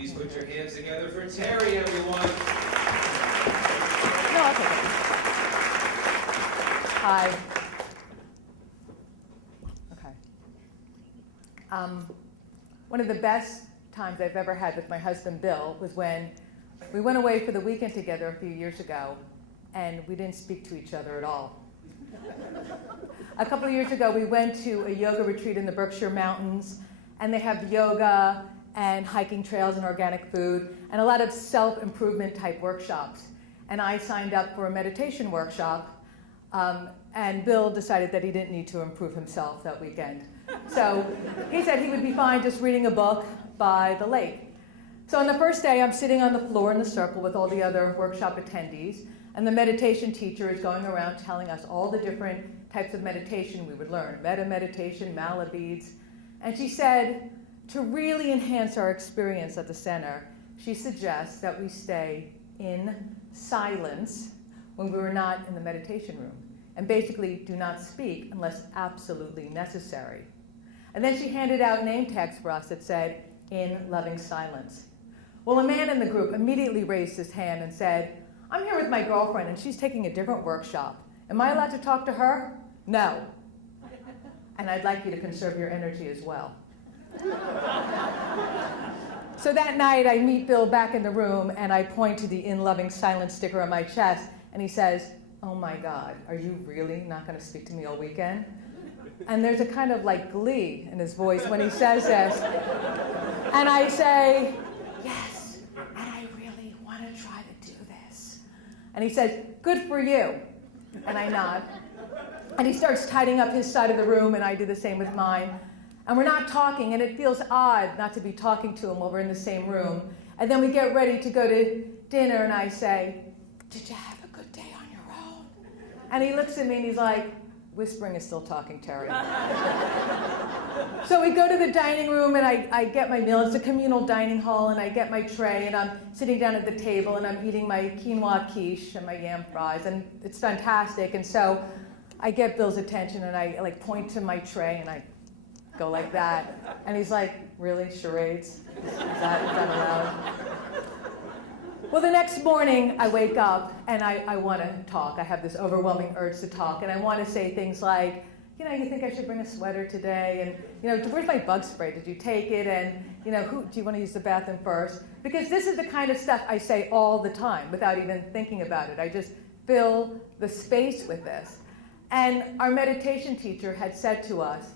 Please put your hands together for Terry, everyone. No, I'll take it. Hi. Okay. One of the best times I've ever had with my husband, Bill, was when we went away for the weekend together a few years ago, and we didn't speak to each other at all. A couple of years ago, we went to a yoga retreat in the Berkshire Mountains, and they have yoga and hiking trails and organic food, and a lot of self-improvement type workshops. And I signed up for a meditation workshop, and Bill decided that he didn't need to improve himself that weekend. So he said he would be fine just reading a book by the lake. So on the first day, I'm sitting on the floor in the circle with all the other workshop attendees, and the meditation teacher is going around telling us all the different types of meditation we would learn, metta meditation, mala beads. And she said, to really enhance our experience at the center, she suggests that we stay in silence when we were not in the meditation room, and basically do not speak unless absolutely necessary. And then she handed out name tags for us that said, in loving silence. Well, a man in the group immediately raised his hand and said, I'm here with my girlfriend and she's taking a different workshop. Am I allowed to talk to her? No. And I'd like you to conserve your energy as well. So that night, I meet Bill back in the room, and I point to the in loving silence sticker on my chest, and he says, oh my God, are you really not going to speak to me all weekend? And there's a kind of like glee in his voice when he says this. And I say, yes, and I really want to try to do this. And he says, good for you. And I nod. And he starts tidying up his side of the room, and I do the same with mine. And we're not talking, and it feels odd not to be talking to him while we're in the same room. And then we get ready to go to dinner, and I say, did you have a good day on your own? And he looks at me, and he's like, whispering is still talking, Terry. So we go to the dining room, and I get my meal. It's a communal dining hall, and I get my tray, and I'm sitting down at the table, and I'm eating my quinoa quiche and my yam fries, and it's fantastic. And so I get Bill's attention, and I like point to my tray, and I go like that. And he's like, really, charades? Is that allowed? Well, the next morning, I wake up, and I want to talk. I have this overwhelming urge to talk, and I want to say things like, you think I should bring a sweater today? And, where's my bug spray? Did you take it? And, do you want to use the bathroom first? Because this is the kind of stuff I say all the time without even thinking about it. I just fill the space with this. And our meditation teacher had said to us,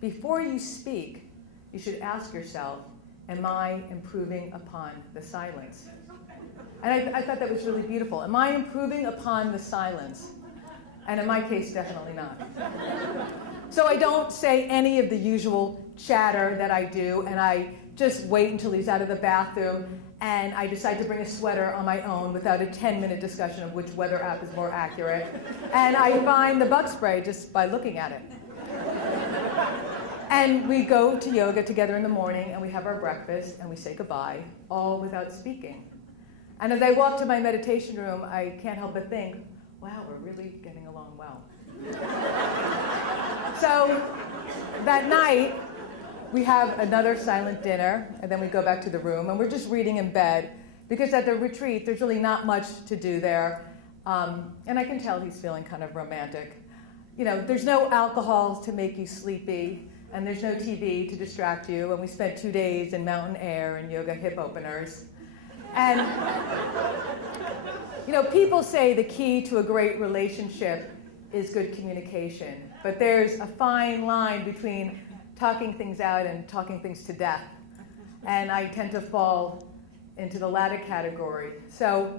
before you speak, you should ask yourself, am I improving upon the silence? And I thought that was really beautiful. Am I improving upon the silence? And in my case, definitely not. So I don't say any of the usual chatter that I do, and I just wait until he's out of the bathroom, and I decide to bring a sweater on my own without a 10-minute discussion of which weather app is more accurate. And I find the bug spray just by looking at it. And we go to yoga together in the morning, and we have our breakfast, and we say goodbye, all without speaking. And as I walk to my meditation room, I can't help but think, wow, we're really getting along well. So that night, we have another silent dinner, and then we go back to the room, and we're just reading in bed, because at the retreat, there's really not much to do there. And I can tell he's feeling kind of romantic. There's no alcohol to make you sleepy, and there's no TV to distract you, and we spent 2 days in mountain air and yoga hip openers. And, people say the key to a great relationship is good communication, but there's a fine line between talking things out and talking things to death. And I tend to fall into the latter category. So,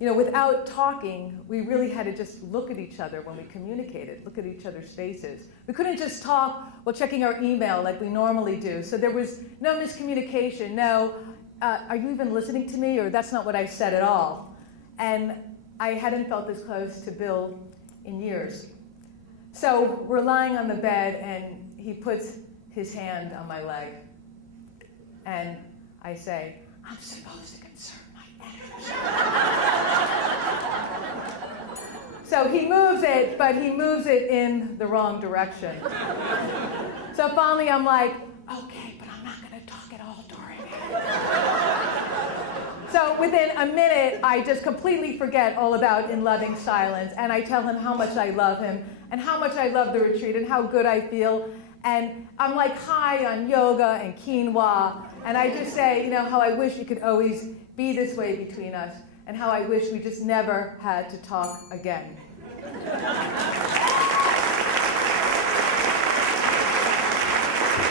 without talking, we really had to just look at each other when we communicated, look at each other's faces. We couldn't just talk while checking our email like we normally do. So there was no miscommunication, no, are you even listening to me? Or that's not what I said at all. And I hadn't felt this close to Bill in years. So we're lying on the bed, and he puts his hand on my leg. And I say, I'm supposed to conserve my energy. So he moves it, but he moves it in the wrong direction. So finally I'm like, okay, but I'm not going to talk at all during it. So within a minute, I just completely forget all about In Loving Silence, and I tell him how much I love him, and how much I love the retreat, and how good I feel. And I'm like high on yoga and quinoa, and I just say, you know, how I wish it could always be this way between us, and how I wish we just never had to talk again.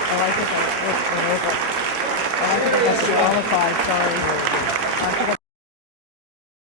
Oh, I think I went over. Oh, I think I got disqualified, sorry. I think I